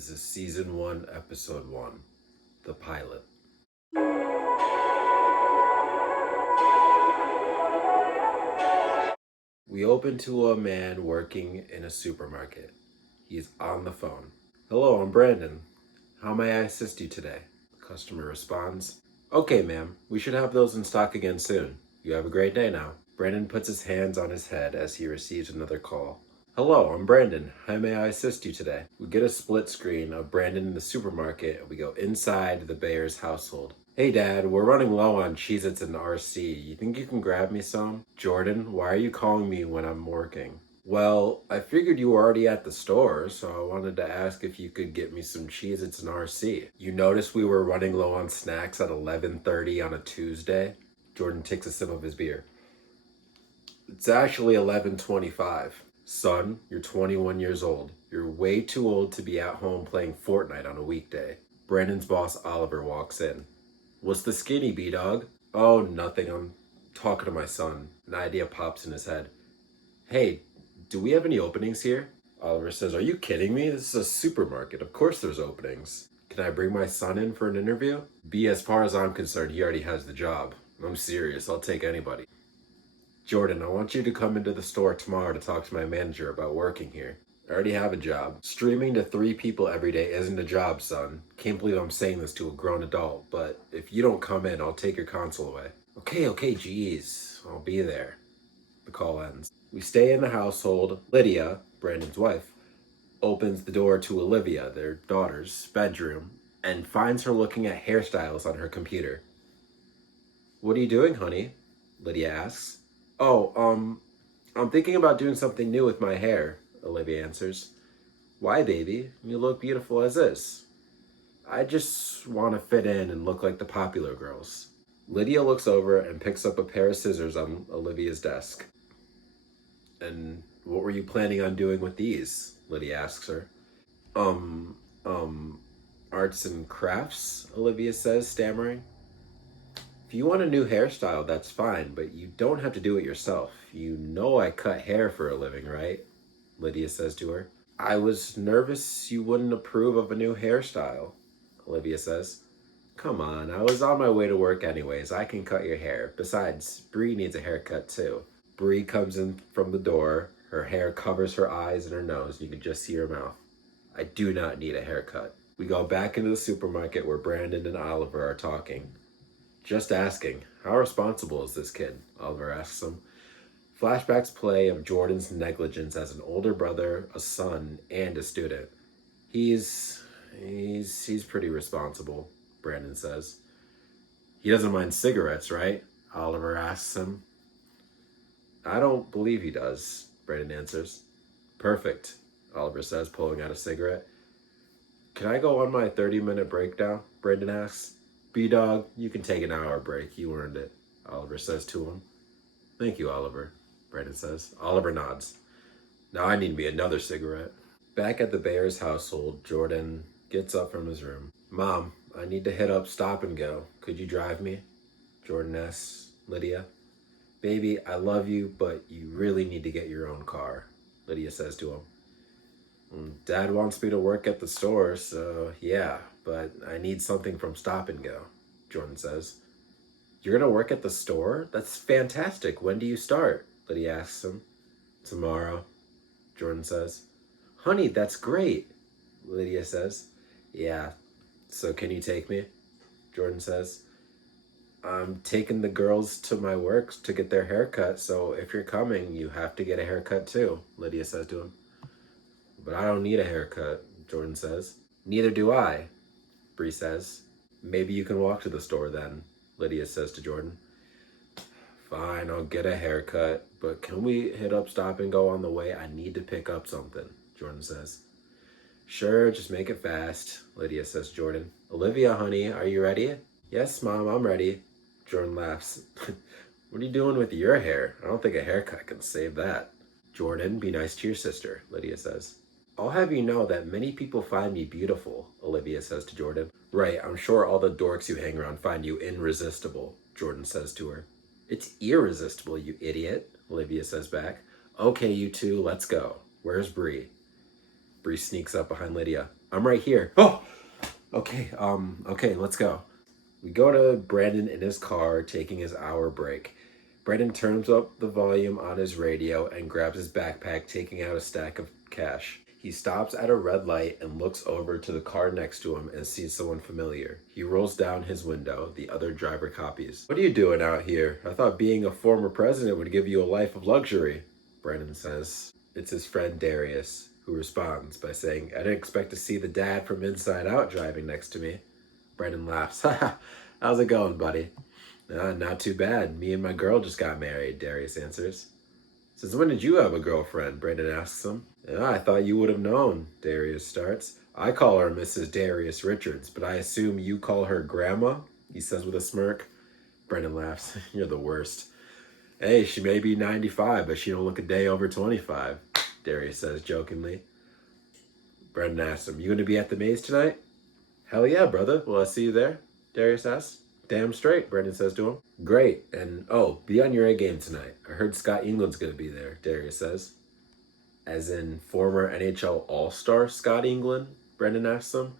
This is Season 1, Episode 1, the pilot. We open to a man working in a supermarket. He's on the phone. Hello, I'm Brandon. How may I assist you today? The customer responds, Okay, ma'am, we should have those in stock again soon. You have a great day now. Brandon puts his hands on his head as he receives another call. Hello, I'm Brandon. How may I assist you today? We get a split screen of Brandon in the supermarket and we go inside the Bayers household. Hey Dad, we're running low on Cheez-Its and RC. You think you can grab me some? Jordan, why are you calling me when I'm working? Well, I figured you were already at the store, so I wanted to ask if you could get me some Cheez-Its and RC. You noticed we were running low on snacks at 11:30 on a Tuesday? Jordan takes a sip of his beer. It's actually 11:25. Son, you're 21 years old. You're way too old to be at home playing Fortnite on a weekday. Brandon's boss, Oliver, walks in. What's the skinny, B-Dog? Oh, nothing. I'm talking to my son. An idea pops in his head. Hey, do we have any openings here? Oliver says, Are you kidding me? This is a supermarket. Of course there's openings. Can I bring my son in for an interview? B, as far as I'm concerned, he already has the job. I'm serious. I'll take anybody. Jordan, I want you to come into the store tomorrow to talk to my manager about working here. I already have a job. Streaming to 3 people every day isn't a job, son. Can't believe I'm saying this to a grown adult, but if you don't come in, I'll take your console away. Okay, geez. I'll be there. The call ends. We stay in the household. Lydia, Brandon's wife, opens the door to Olivia, their daughter's bedroom, and finds her looking at hairstyles on her computer. What are you doing, honey? Lydia asks. Oh, I'm thinking about doing something new with my hair, Olivia answers. Why, baby? You look beautiful as is. I just want to fit in and look like the popular girls. Lydia looks over and picks up a pair of scissors on Olivia's desk. And what were you planning on doing with these? Lydia asks her. Arts and crafts, Olivia says, stammering. If you want a new hairstyle, that's fine, but you don't have to do it yourself. You know I cut hair for a living, right? Lydia says to her. I was nervous you wouldn't approve of a new hairstyle, Olivia says. Come on, I was on my way to work anyways. I can cut your hair. Besides, Bree needs a haircut too. Bree comes in from the door. Her hair covers her eyes and her nose. You can just see her mouth. I do not need a haircut. We go back into the supermarket where Brandon and Oliver are talking. Just asking, how responsible is this kid? Oliver asks him. Flashbacks play of Jordan's negligence as an older brother, a son, and a student. He's pretty responsible, Brandon says. He doesn't mind cigarettes, right? Oliver asks him. I don't believe he does, Brandon answers. Perfect, Oliver says, pulling out a cigarette. Can I go on my 30-minute break now? Brandon asks. B-Dog, you can take an hour break. You earned it, Oliver says to him. Thank you, Oliver, Brandon says. Oliver nods. Now I need me another cigarette. Back at the Bayers household, Jordan gets up from his room. Mom, I need to hit up Stop and Go. Could you drive me? Jordan asks Lydia. Baby, I love you, but you really need to get your own car, Lydia says to him. Dad wants me to work at the store, so yeah, but I need something from Stop and Go, Jordan says. You're gonna work at the store? That's fantastic. When do you start? Lydia asks him. Tomorrow, Jordan says. Honey, that's great, Lydia says. Yeah, so can you take me? Jordan says. I'm taking the girls to my work to get their haircut, so if you're coming, you have to get a haircut too, Lydia says to him. But I don't need a haircut, Jordan says. Neither do I, Bree says. Maybe you can walk to the store then, Lydia says to Jordan. Fine, I'll get a haircut, but can we hit up Stop and Go on the way? I need to pick up something, Jordan says. Sure, just make it fast, Lydia says to Jordan. Olivia, honey, are you ready? Yes, Mom, I'm ready. Jordan laughs. What are you doing with your hair? I don't think a haircut can save that. Jordan, be nice to your sister, Lydia says. I'll have you know that many people find me beautiful, Olivia says to Jordan. Right, I'm sure all the dorks you hang around find you irresistible, Jordan says to her. It's irresistible, you idiot, Olivia says back. Okay, you two, let's go. Where's Bree? Bree sneaks up behind Lydia. I'm right here. Oh, okay, let's go. We go to Brandon in his car, taking his hour break. Brandon turns up the volume on his radio and grabs his backpack, taking out a stack of cash. He stops at a red light and looks over to the car next to him and sees someone familiar. He rolls down his window. The other driver copies. What are you doing out here? I thought being a former president would give you a life of luxury, Brandon says. It's his friend Darius, who responds by saying, I didn't expect to see the dad from Inside Out driving next to me. Brandon laughs. How's it going, buddy? Not too bad. Me and my girl just got married, Darius answers. Since when did you have a girlfriend? Brandon asks him. I thought you would have known, Darius starts. I call her Mrs. Darius Richards, but I assume you call her Grandma? He says with a smirk. Brandon laughs. You're the worst. Hey, she may be 95, but she don't look a day over 25, Darius says jokingly. Brandon asks him, you going to be at the maze tonight? Hell yeah, brother. Will I see you there? Darius asks. Damn straight, Brandon says to him. Great, and be on your A game tonight. I heard Scott England's going to be there, Darius says. As in former NHL All-Star Scott England? Brandon asks him.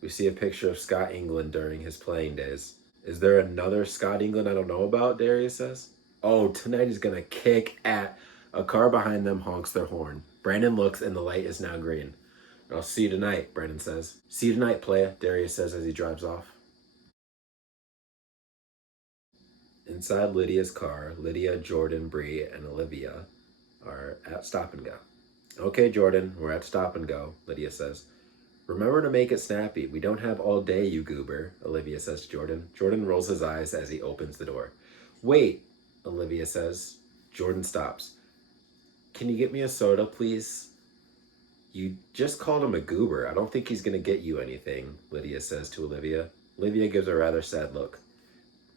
We see a picture of Scott England during his playing days. Is there another Scott England I don't know about, Darius says. Oh, tonight he's going to kick at. A car behind them honks their horn. Brandon looks and the light is now green. I'll see you tonight, Brandon says. See you tonight, playa, Darius says as he drives off. Inside Lydia's car, Lydia, Jordan, Bree, and Olivia are at Stop and Go. Okay, Jordan, we're at Stop and Go, Lydia says. Remember to make it snappy. We don't have all day, you goober, Olivia says to Jordan. Jordan rolls his eyes as he opens the door. Wait, Olivia says. Jordan stops. Can you get me a soda, please? You just called him a goober. I don't think he's going to get you anything, Lydia says to Olivia. Olivia gives a rather sad look.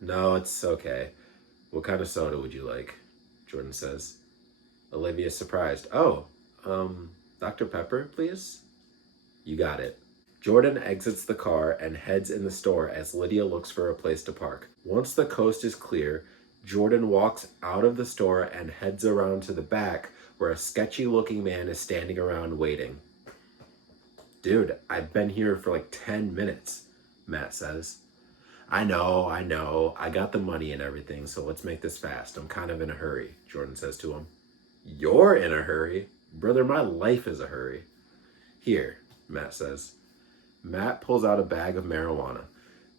No, it's okay. What kind of soda would you like? Jordan says. Olivia's surprised. Dr. Pepper, please? You got it. Jordan exits the car and heads in the store as Lydia looks for a place to park. Once the coast is clear, Jordan walks out of the store and heads around to the back where a sketchy-looking man is standing around waiting. Dude, I've been here for like 10 minutes, Matt says. I know. I got the money and everything, so let's make this fast. I'm kind of in a hurry, Jordan says to him. You're in a hurry? Brother, my life is a hurry. Here, Matt says. Matt pulls out a bag of marijuana.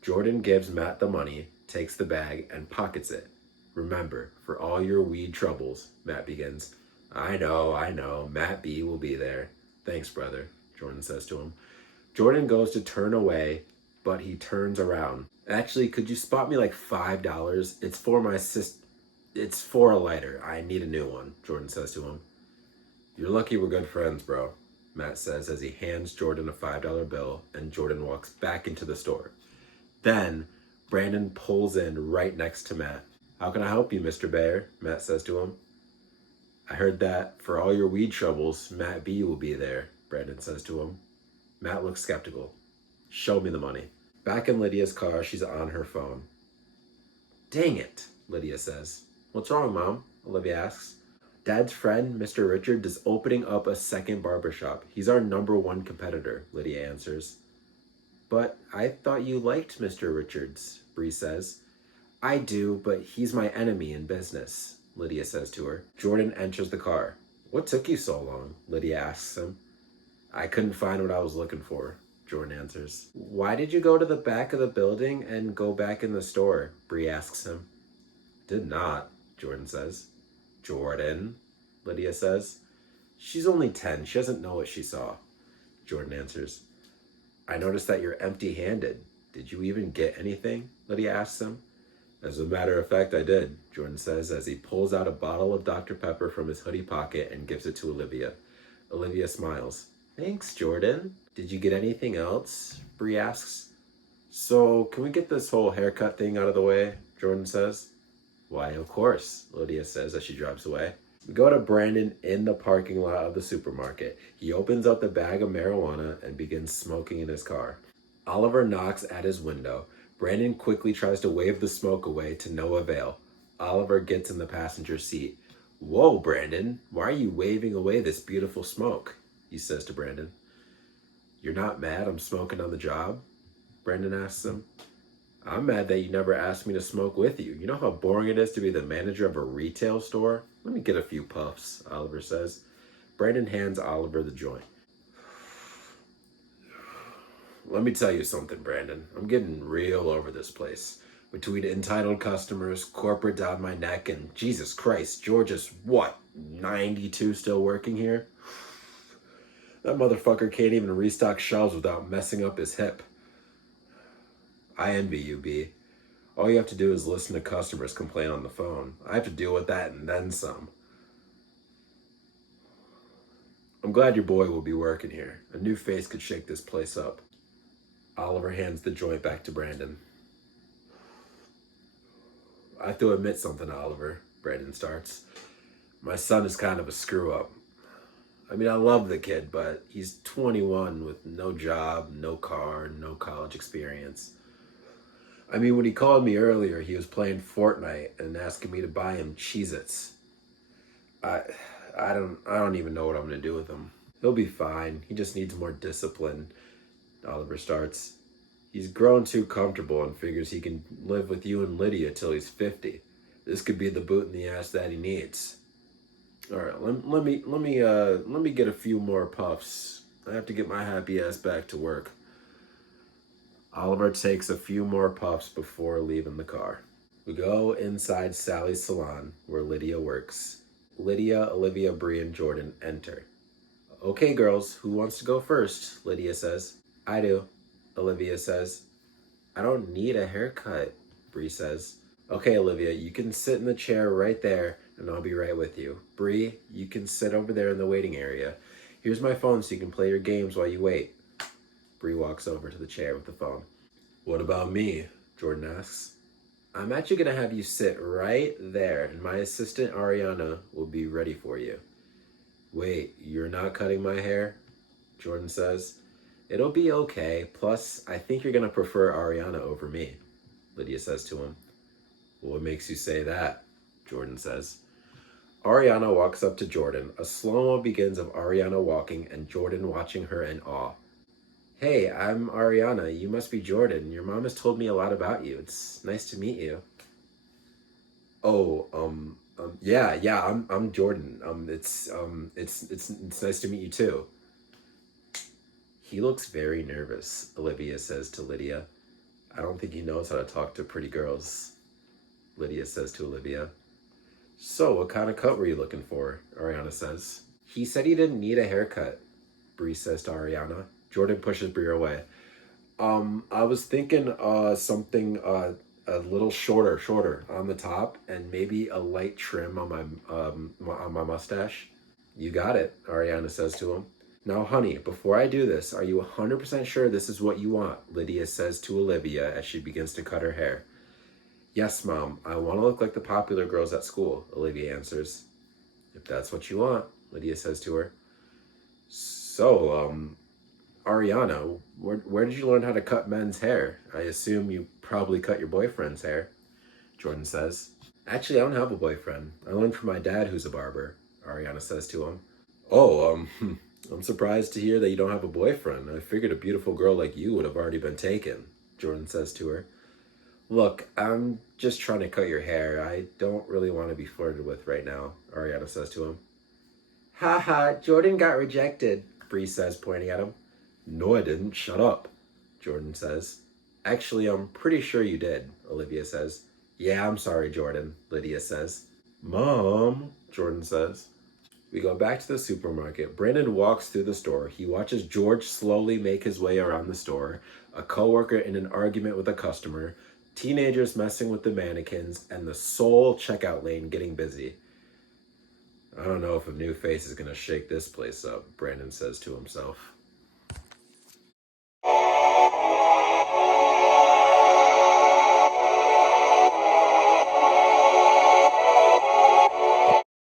Jordan gives Matt the money, takes the bag, and pockets it. Remember, for all your weed troubles, Matt begins. I know. Matt B will be there. Thanks, brother, Jordan says to him. Jordan goes to turn away, but he turns around. Actually, could you spot me like $5? It's for my It's for a lighter. I need a new one, Jordan says to him. You're lucky we're good friends, bro, Matt says as he hands Jordan a $5 bill and Jordan walks back into the store. Then, Brandon pulls in right next to Matt. How can I help you, Mr. Bear? Matt says to him. I heard that for all your weed troubles, Matt B will be there, Brandon says to him. Matt looks skeptical. Show me the money. Back in Lydia's car, she's on her phone. Dang it, Lydia says. What's wrong, Mom? Olivia asks. Dad's friend, Mr. Richard, is opening up a second barbershop. He's our #1 competitor, Lydia answers. But I thought you liked Mr. Richards, Bree says. I do, but he's my enemy in business, Lydia says to her. Jordan enters the car. What took you so long? Lydia asks him. I couldn't find what I was looking for, Jordan answers. Why did you go to the back of the building and go back in the store? Bree asks him. Did not, Jordan says. Jordan, Lydia says. She's only 10. She doesn't know what she saw, Jordan answers. I noticed that you're empty-handed. Did you even get anything? Lydia asks him. As a matter of fact, I did, Jordan says as he pulls out a bottle of Dr. Pepper from his hoodie pocket and gives it to Olivia. Olivia smiles. Thanks, Jordan. Did you get anything else? Bree asks. So, can we get this whole haircut thing out of the way? Jordan says. Why, of course, Lydia says as she drives away. We go to Brandon in the parking lot of the supermarket. He opens up the bag of marijuana and begins smoking in his car. Oliver knocks at his window. Brandon quickly tries to wave the smoke away to no avail. Oliver gets in the passenger seat. Whoa, Brandon, why are you waving away this beautiful smoke? He says to Brandon. You're not mad I'm smoking on the job? Brandon asks him. I'm mad that you never asked me to smoke with you. You know how boring it is to be the manager of a retail store? Let me get a few puffs, Oliver says. Brandon hands Oliver the joint. Let me tell you something, Brandon. I'm getting real over this place. Between entitled customers, corporate down my neck, and Jesus Christ, George is what, 92 still working here? That motherfucker can't even restock shelves without messing up his hip. I envy you, B. All you have to do is listen to customers complain on the phone. I have to deal with that and then some. I'm glad your boy will be working here. A new face could shake this place up. Oliver hands the joint back to Brandon. I have to admit something, Oliver, Brandon starts. My son is kind of a screw up. I mean, I love the kid, but he's 21 with no job, no car, no college experience. I mean, when he called me earlier, he was playing Fortnite and asking me to buy him Cheez-Its. I don't even know what I'm gonna do with him. He'll be fine. He just needs more discipline. Oliver starts. He's grown too comfortable and figures he can live with you and Lydia till he's 50. This could be the boot in the ass that he needs. All right, let me get a few more puffs. I have to get my happy ass back to work. Oliver takes a few more puffs before leaving the car. We go inside Sally's salon where Lydia works. Lydia, Olivia, Bree, and Jordan enter. Okay, girls, who wants to go first? Lydia says. I do, Olivia says. I don't need a haircut, Bree says. Okay, Olivia, you can sit in the chair right there, and I'll be right with you. Bree, you can sit over there in the waiting area. Here's my phone so you can play your games while you wait. Bree walks over to the chair with the phone. What about me? Jordan asks. I'm actually going to have you sit right there, and my assistant Ariana will be ready for you. Wait, you're not cutting my hair? Jordan says. It'll be okay. Plus, I think you're going to prefer Ariana over me, Lydia says to him. What makes you say that? Jordan says. Ariana walks up to Jordan. A slow-mo begins of Ariana walking and Jordan watching her in awe. Hey, I'm Ariana. You must be Jordan. Your mom has told me a lot about you. It's nice to meet you. Oh, yeah, I'm Jordan. It's nice to meet you too. He looks very nervous, Olivia says to Lydia. I don't think he knows how to talk to pretty girls, Lydia says to Olivia. So, what kind of cut were you looking for? Ariana says. He said he didn't need a haircut, Bree says to Ariana. Jordan pushes Bree away. I was thinking something a little shorter on the top and maybe a light trim on my mustache. You got it, Ariana says to him. Now, honey, before I do this, are you 100% sure this is what you want? Lydia says to Olivia as she begins to cut her hair. Yes, Mom, I want to look like the popular girls at school, Olivia answers. If that's what you want, Lydia says to her. So, Ariana, where did you learn how to cut men's hair? I assume you probably cut your boyfriend's hair, Jordan says. Actually, I don't have a boyfriend. I learned from my dad, who's a barber, Ariana says to him. Oh, I'm surprised to hear that you don't have a boyfriend. I figured a beautiful girl like you would have already been taken, Jordan says to her. Look, I'm just trying to cut your hair. I don't really want to be flirted with right now, Ariana says to him. Haha, Jordan got rejected, Bree says, pointing at him. No, I didn't. Shut up, Jordan says. Actually, I'm pretty sure you did, Olivia says. Yeah, I'm sorry, Jordan, Lydia says. Mom, Jordan says. We go back to the supermarket. Brandon walks through the store. He watches George slowly make his way around the store, a coworker in an argument with a customer, teenagers messing with the mannequins, and the sole checkout lane getting busy. I don't know if a new face is going to shake this place up, Brandon says to himself.